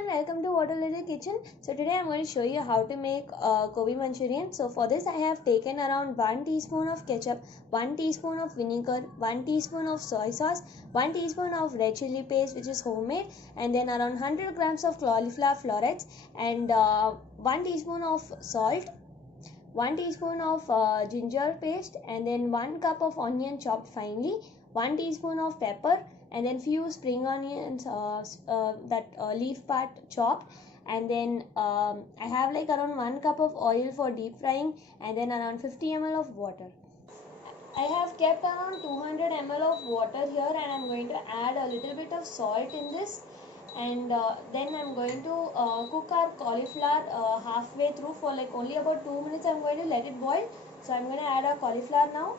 everyone, welcome to Water Little Kitchen. So today I'm going to show you how to make gobi manchurian. So for this I have taken around 1 teaspoon of ketchup, 1 teaspoon of vinegar, 1 teaspoon of soy sauce, 1 teaspoon of red chili paste which is homemade, and then around 100 grams of cauliflower florets, and 1 teaspoon of salt, 1 teaspoon of ginger paste, and then 1 cup of onion chopped finely, 1 teaspoon of pepper, and then few spring onions, leaf part chopped, and then I have like around 1 cup of oil for deep frying, and then around 50 ml of water. I have kept around 200 ml of water here, and I'm going to add a little bit of salt in this, and then I'm going to cook our cauliflower halfway through for like only about 2 minutes. I'm going to let it boil. So I'm going to add our cauliflower now.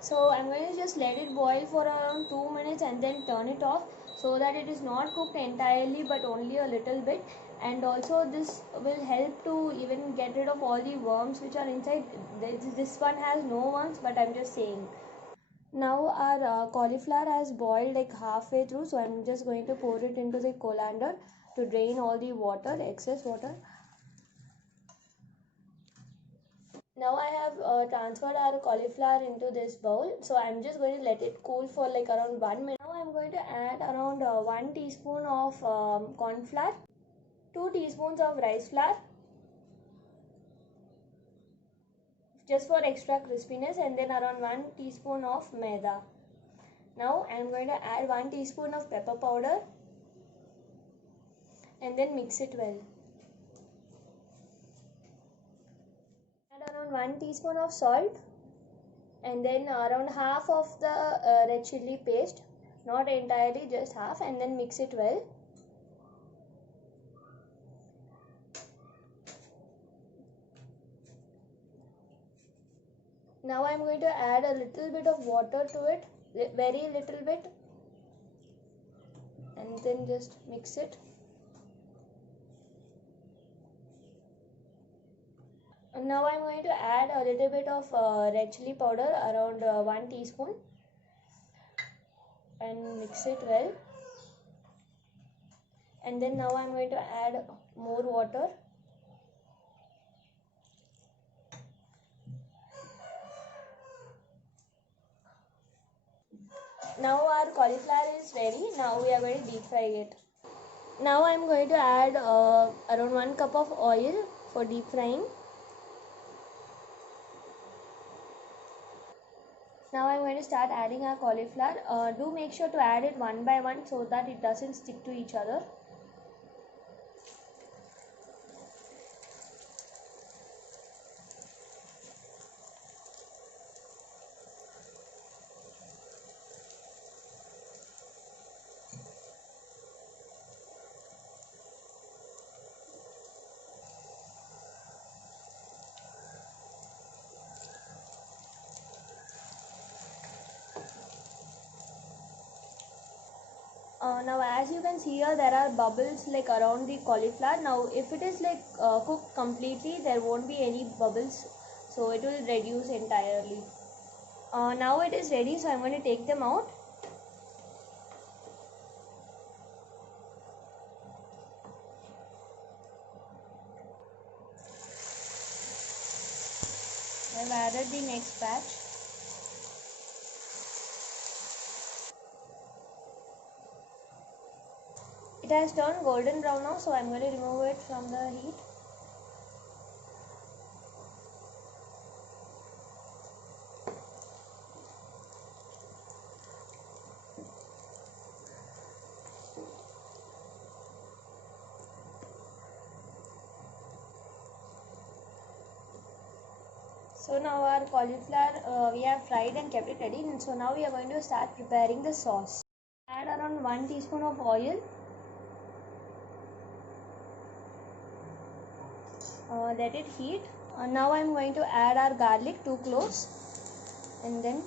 So I'm going to just let it boil for around 2 minutes and then turn it off, so that it is not cooked entirely but only a little bit. And also this will help to even get rid of all the worms which are inside. This one has no worms, but I'm just saying. Now our cauliflower has boiled like halfway through, so I'm just going to pour it into the colander to drain all the water, excess water. Now I have transferred our cauliflower into this bowl, so I'm just going to let it cool for like around 1 minute. Now I'm going to add around 1 teaspoon of corn flour, 2 teaspoons of rice flour, just for extra crispiness, and then around 1 teaspoon of maida. Now I'm going to add 1 teaspoon of pepper powder and then mix it well. Add around 1 teaspoon of salt, and then around half of the red chili paste, not entirely, just half, and then mix it well. Now I'm going to add a little bit of water to it, very little bit, and then just mix it. And now I'm going to add a little bit of red chili powder, around 1 teaspoon, and mix it well. And then now I'm going to add more water. Now our cauliflower is ready. Now we are going to deep fry it. Now I'm going to add around 1 cup of oil for deep frying. Now I'm going to start adding our cauliflower. Do make sure to add it one by one so that it doesn't stick to each other. Now as you can see here, there are bubbles like around the cauliflower. Now if it is like cooked completely, there won't be any bubbles, so it will reduce entirely. Now it is ready, so I'm going to take them out. I've added the next batch. It has turned golden brown now, so I'm going to remove it from the heat. So now our cauliflower we have fried and kept it ready, and so now we are going to start preparing the sauce. Add around 1 teaspoon of oil. Let it heat. Now I am going to add our garlic, 2 cloves, and then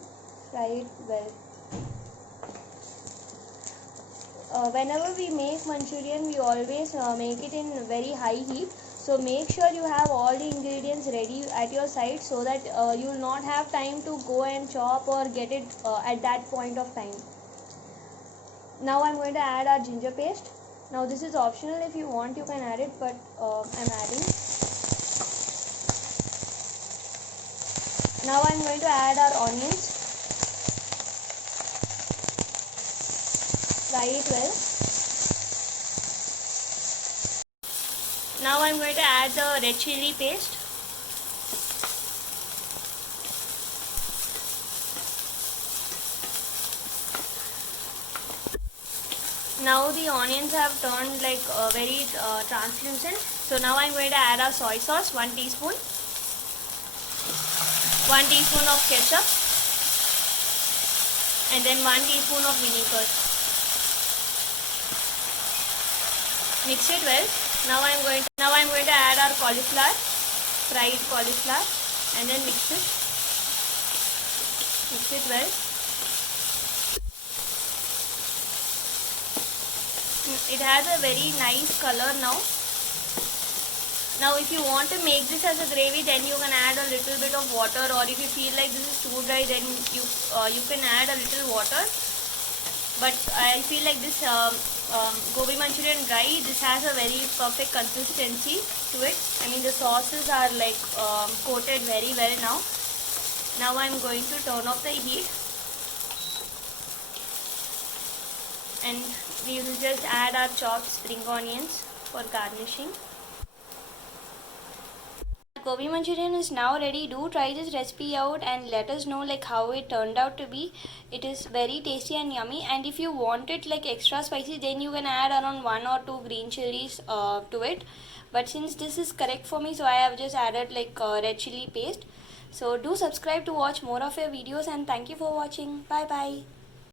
fry it well. Whenever we make manchurian, we always make it in very high heat. So make sure you have all the ingredients ready at your side, so that you will not have time to go and chop or get it at that point of time. Now I'm going to add our ginger paste. Now this is optional. If you want, you can add it, but I'm adding. Now I'm going to add our onions. Fry it well. Now I'm going to add the red chili paste. Now the onions have turned like very translucent. So now I'm going to add our soy sauce, 1 teaspoon. 1 teaspoon of ketchup. And then 1 teaspoon of vinegar. Mix it well. Now I'm going to add our cauliflower, fried cauliflower, and then mix it well. It has a very nice color now. Now if you want to make this as a gravy, then you can add a little bit of water, or if you feel like this is too dry, then you can add a little water. But I feel like this gobi manchurian dry, this has a very perfect consistency to it. I mean, the sauces are like coated very well now. Now I'm going to turn off the heat, and we will just add our chopped spring onions for garnishing. Gobi manchurian is now ready. Do try this recipe out and let us know like how it turned out to be. It is very tasty and yummy, and if you want it like extra spicy, then you can add around 1 or 2 green chilies to it. But since this is correct for me, so I have just added like red chili paste. So do subscribe to watch more of your videos, and thank you for watching. Bye bye.